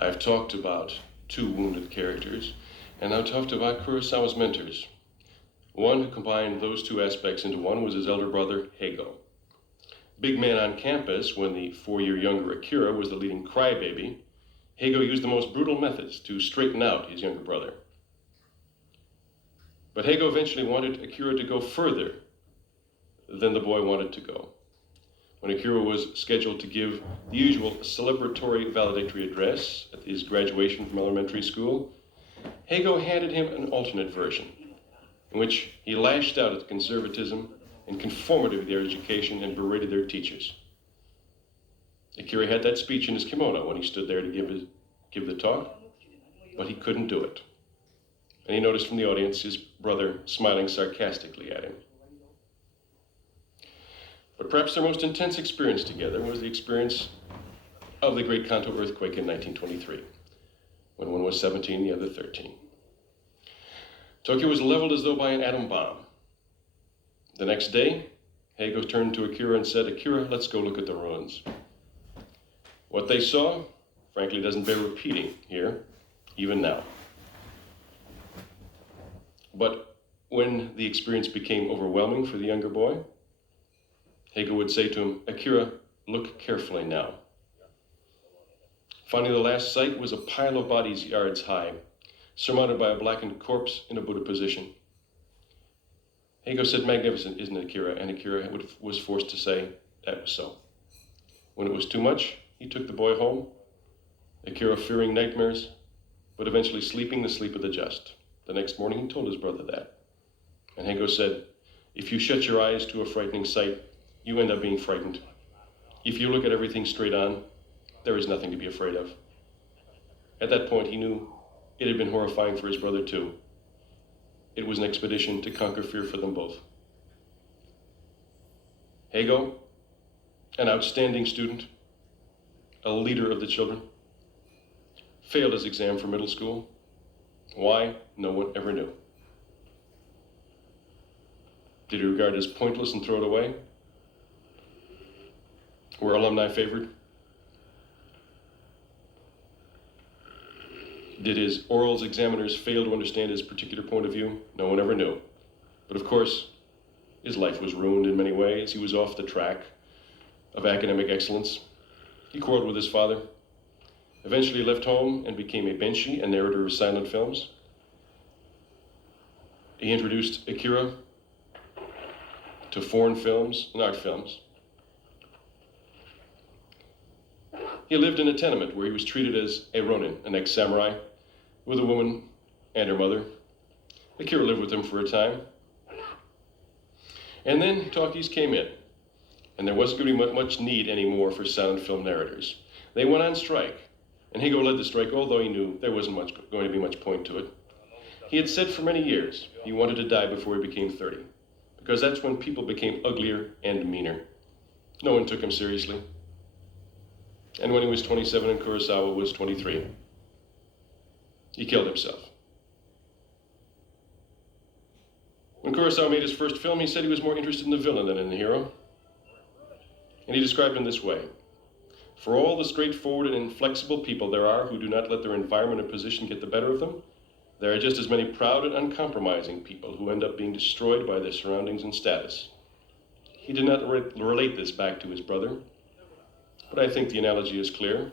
I've talked about two wounded characters, and I've talked about Kurosawa's mentors. One who combined those two aspects into one was his elder brother, Heigo. Big man on campus, when the 4-year younger Akira was the leading crybaby, Heigo used the most brutal methods to straighten out his younger brother. But Heigo eventually wanted Akira to go further than the boy wanted to go. When Akira was scheduled to give the usual celebratory valedictory address at his graduation from elementary school, Heigo handed him an alternate version, in which he lashed out at the conservatism and conformity of their education and berated their teachers. Akira had that speech in his kimono when he stood there to give the talk, but he couldn't do it. And he noticed from the audience his brother smiling sarcastically at him. But perhaps their most intense experience together was the experience of the Great Kanto earthquake in 1923, when one was 17, the other 13. Tokyo was leveled as though by an atom bomb. The next day, Heigo turned to Akira and said, "Akira, let's go look at the ruins." What they saw, frankly, doesn't bear repeating here, even now. But when the experience became overwhelming for the younger boy, Heigo would say to him, "Akira, look carefully now." Finally, the last sight was a pile of bodies yards high, surmounted by a blackened corpse in a Buddha position. Heigo said, "Magnificent, isn't it, Akira?" And Akira was forced to say, that was so. When it was too much, he took the boy home, Akira fearing nightmares, but eventually sleeping the sleep of the just. The next morning, he told his brother that. And Heigo said, "If you shut your eyes to a frightening sight, you end up being frightened. If you look at everything straight on, there is nothing to be afraid of." At that point, he knew it had been horrifying for his brother too. It was an expedition to conquer fear for them both. Heigo, an outstanding student, a leader of the children, failed his exam for middle school. Why? No one ever knew. Did he regard it as pointless and throw it away? Were alumni favored? Did his orals examiners fail to understand his particular point of view? No one ever knew. But of course, his life was ruined in many ways. He was off the track of academic excellence. He quarreled with his father, eventually left home and became a benshi, a narrator of silent films. He introduced Akira to foreign films and art films. He lived in a tenement where he was treated as a ronin, an ex-samurai, with a woman and her mother. Akira lived with them for a time. And then talkies came in, and there wasn't going to be much need anymore for silent film narrators. They went on strike, and Heigo led the strike, although he knew there wasn't going to be much point to it. He had said for many years he wanted to die before he became 30, because that's when people became uglier and meaner. No one took him seriously. And when he was 27 and Kurosawa was 23, he killed himself. When Kurosawa made his first film, he said he was more interested in the villain than in the hero. And he described him this way: "For all the straightforward and inflexible people there are who do not let their environment and position get the better of them, there are just as many proud and uncompromising people who end up being destroyed by their surroundings and status." He did not relate this back to his brother, but I think the analogy is clear.